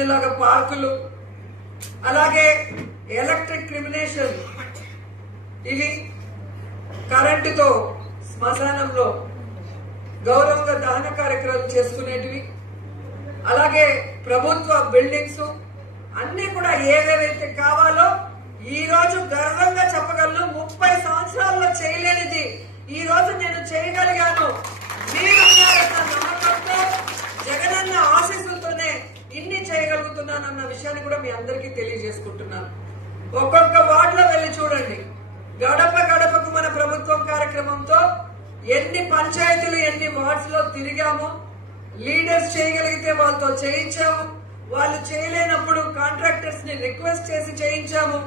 అనుకునేలాగా పార్కులు, అలాగే ఎలక్ట్రిక్ క్రిమినేషన్, ఇవి కరెంటుతో శ్మశానంలో గౌరవంగా దహన కార్యక్రమాలు చేసుకునేటివి, అలాగే ప్రభుత్వ బిల్డింగ్స్ అన్ని కూడా ఏవేవైతే కావాలో ఈ రోజు గర్వంగా చెప్పగలను. 30 సంవత్సరాల్లో చేయలేనిది ఈ రోజు నేను చేయగలిగాను. మీరున్నారన్న నమ్మకంతో, జగనన్న ఆశీస్సులతోనే ఇన్ని చేయగలుగుతున్నానన్న విషయాన్ని కూడా మీ అందరికీ తెలియజేసుకుంటున్నాను. ఒక్కొక్క వార్డులో వెళ్లి చూడండి. గడప గడపకు మన ప్రభుత్వం కార్యక్రమంతో ఎన్ని పంచాయతీలు, ఎన్ని వార్డ్స్ లో తిరిగాము. లీడర్స్ చేయగలిగితే వాళ్ళతో చేయించాము, వాళ్ళు చేయలేనప్పుడు కాంట్రాక్టర్స్ ని రిక్వెస్ట్ చేసి చేయించాము.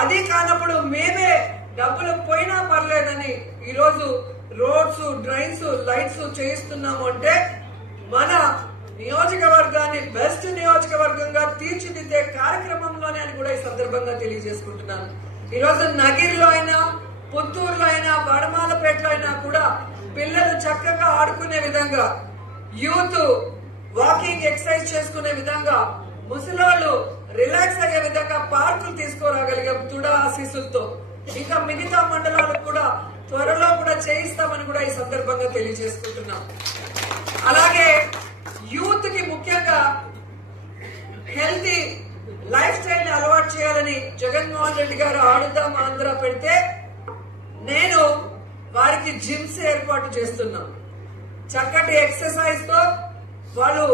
అది కానప్పుడు మేమే డబ్బులు పోయినా పర్లేదని ఈరోజు రోడ్స్, డ్రైన్స్, లైట్స్ చేయిస్తున్నాము. అంటే మన నియోజకవర్గాన్ని బెస్ట్ నియోజకవర్గంగా తీర్చిదిద్దే కార్యక్రమంలోనే అని కూడా ఈ సందర్భంగా తెలియజేసుకుంటున్నాను. ఈరోజు నగిరిలో అయినా, పుత్తూరులో అయినా, వడమాలపేటలో అయినా కూడా పిల్లలు చక్కగా ఆడుకునే విధంగా, యూత్ వాకింగ్ ఎక్సర్సైజ్ చేసుకునే విధంగా, ముసలోళ్ళు రిలాక్స్ అయ్యే విధంగా పార్కులు తీసుకురాగలిగాం తుడా ఆశీస్సులతో. ఇంకా మిగతా మండలాలకు కూడా త్వరలో కూడా చేయిస్తామని కూడా ఈ సందర్భంగా తెలియజేసుకుంటున్నాం. అలాగే యూత్ కి ముఖ్యంగా హెల్తీ లైఫ్ స్టైల్ ని అలవాటు చేయాలని జగన్మోహన్ రెడ్డి గారు ఆడుదాం ఆంధ్ర పెడితే నేను వారికి జిమ్స్ ఏర్పాటు చేస్తున్నాం. చక్కటి ఎక్సర్సైజ్ తో వాళ్ళు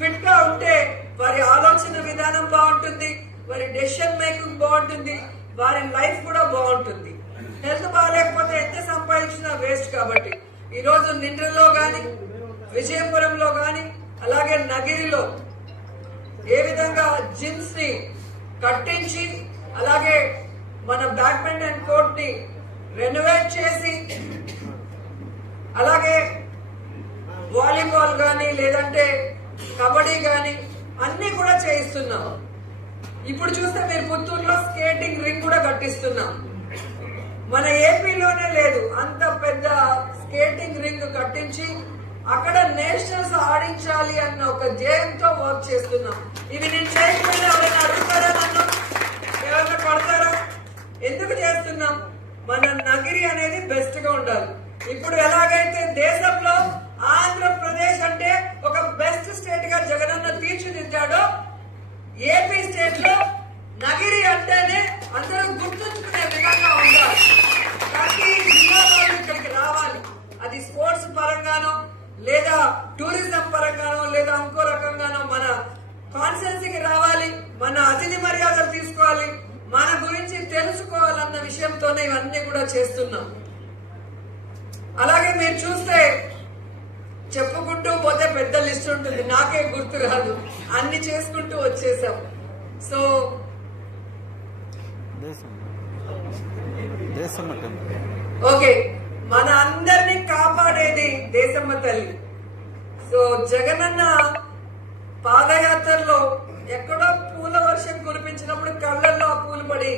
ఫిట్ గా ఉంటే వారి ఆలోచన విధానం బాగుంటుంది, వారి డెసిషన్ మేకింగ్ బాగుంటుంది, వారి లైఫ్ కూడా బాగుంటుంది. హెల్త్ బాగాలేకపోతే ఎంత సంపాదించినా వేస్ట్. కాబట్టి ఈ రోజు నిండ్రలో గాని, విజయపురంలో గాని, అలాగే నగిరిలో ఏ విధంగా జిమ్స్ ని కట్టించి, అలాగే మన బ్యాడ్మింటన్ కోర్ట్ ని రెనోవేట్ చేసి, అలాగే వాలీబాల్ గాని లేదంటే కబడ్డీ గాని అన్ని కూడా చేయిస్తున్నాం. ఇప్పుడు చూస్తే మీరు పుత్తూరులో స్కేటింగ్ రింగ్ కూడా కట్టిస్తున్నాం. మన ఏపీలోనే లేదు అంత పెద్ద స్కేటింగ్ రింగ్ కట్టించి అక్కడ నేషనల్స్ ఆడించాలి అన్న ఒక ధ్యేయంతో వర్క్ చేస్తున్నాం. ఇవి నేను చేయకపోయినా ఎవరైనా అడుగుతారా, నన్ను ఎవరైనా పడతారా? ఎందుకు చేస్తున్నాం? మన నగిరి అనేది బెస్ట్ గా ఉండాలి. ఇప్పుడు ఎలాగైతే దేశంలో ఆంధ్రప్రదేశ్ అంటే ఒక బెస్ట్ స్టేట్ గా జగనన్న తీర్చిదిద్దాడో, ఏపీ స్టేట్ లో నగిరి అంటేనే అందరూ గుర్తుంచుకునే విధంగా ఉండాలి. ప్రతి జిల్లాలో ఇక్కడికి రావాలి. అది స్పోర్ట్స్ పరంగానో, లేదా టూరిజం పరంగానో, లేదా ఇంకో రకంగానో మన కాన్స్టిట్యున్సీకి రావాలి. మన అతిథి మర్యాదలు తీసుకోవాలి, మన గురించి తెలుసుకోవాలన్న విషయంతోనే ఇవన్నీ కూడా చేస్తున్నాం. అలాగే మీరు చూస్తే చెప్పుకుంటూ పోతే పెద్ద లిస్ట్ ఉంటుంది, నాకే గుర్తు రాదు, అన్ని చేసుకుంటూ వచ్చేసాం. సో ఓకే, మన అందరినీ కాపాడేది దేశమ్మ తల్లి. సో జగనన్న పాదయాత్రలో ఎక్కడో పూల వర్షం కురిపించినప్పుడు కళ్ళల్లో ఆ పూలు పడి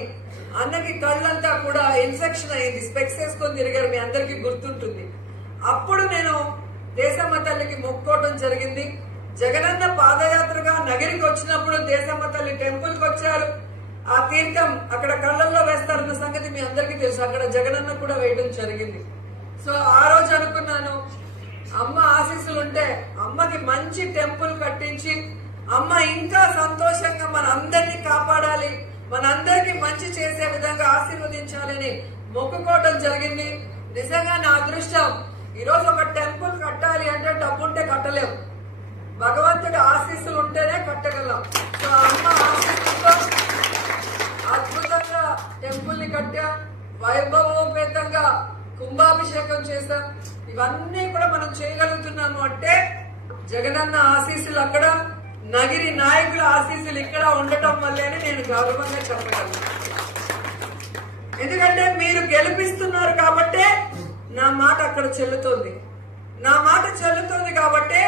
అన్నకి కళ్ళంతా కూడా ఇన్ఫెక్షన్ అయింది, స్పెక్స్ వేసుకొని తిరిగారు, మీ అందరికీ గుర్తుంటుంది. అప్పుడు నేను దేశమ్మ తల్లికి మొక్కుకోవడం జరిగింది. జగనన్న పాదయాత్రగా నగరికి వచ్చినప్పుడు దేశమ్మ తల్లి టెంపుల్ కి వచ్చారు. ఆ తీర్థం అక్కడ కళ్ళల్లో వేస్తారన్న సంగతి మీ అందరికీ తెలుసు. అక్కడ జగనన్న కూడా వేయడం జరిగింది. సో ఆ రోజు అనుకున్నాను, అమ్మ ఆశీస్సులు ఉంటే అమ్మకి మంచి టెంపుల్ కట్టించి అమ్మ ఇంకా సంతోషంగా మన అందరినీ కాపాడాలి, మనందరికీ మంచి చేసే విధంగా ఆశీర్వదించాలని మొక్కుకోవడం జరిగింది. నిజంగా నా అదృష్టం. ఈరోజు ఒక టెంపుల్ కట్టాలి అంటే డబ్బుంటే కట్టలేం, భగవంతుడి ఆశీస్సులు ఉంటేనే కట్టగలం. సో అమ్మ ఆశీస్సులతో అద్భుతంగా టెంపుల్ ని కట్టా, వైభవోపేతంగా కుంభాభిషేకం చేశాం. ఇవన్నీ కూడా మనం చేయగలుగుతున్నాము అంటే జగనన్న ఆశీస్సులు అక్కడ, నగిరి నాయకుల ఆశీస్సులు ఇక్కడ ఉండటం వల్లేనే నేను గౌరవంగా చెప్పగలను. ఎందుకంటే మీరు గెలిపిస్తున్నారు కాబట్టే నా మాట అక్కడ చెల్లుతోంది. నా మాట చెల్లుతోంది కాబట్టే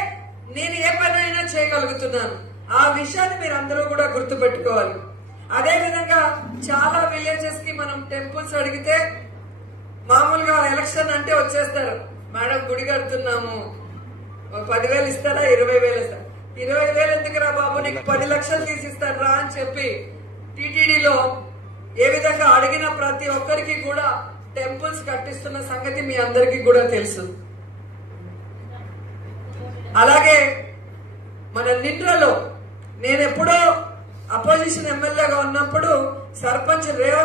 నేను ఏ పనైనా చేయగలుగుతున్నాను. ఆ విషయాన్ని మీరు అందరూ కూడా గుర్తు పెట్టుకోవాలి. అదే విధంగా చాలా విలేజెస్ కి మనం టెంపుల్స్ అడిగితే మామూలుగా ఎలక్షన్ అంటే వచ్చేస్తారు, మేడం గుడి కడుతున్నాము, 10,000 ఇస్తారా, 20,000 ఇస్తారా. 20,000 ఎందుకురా బాబు, నీకు 10 లక్షలు తీసిస్తాను రా అని చెప్పి టీటీడీలో ఏ విధంగా అడిగిన ప్రతి ఒక్కరికి కూడా టెంపుల్స్ కట్టిస్తున్న సంగతి మీ అందరికీ కూడా తెలుసు. అలాగే మన నిండ్రలో నేను ఎప్పుడో అపోజిషన్ ఎమ్మెల్యేగా ఉన్నప్పుడు సర్పంచ్ రేవంత్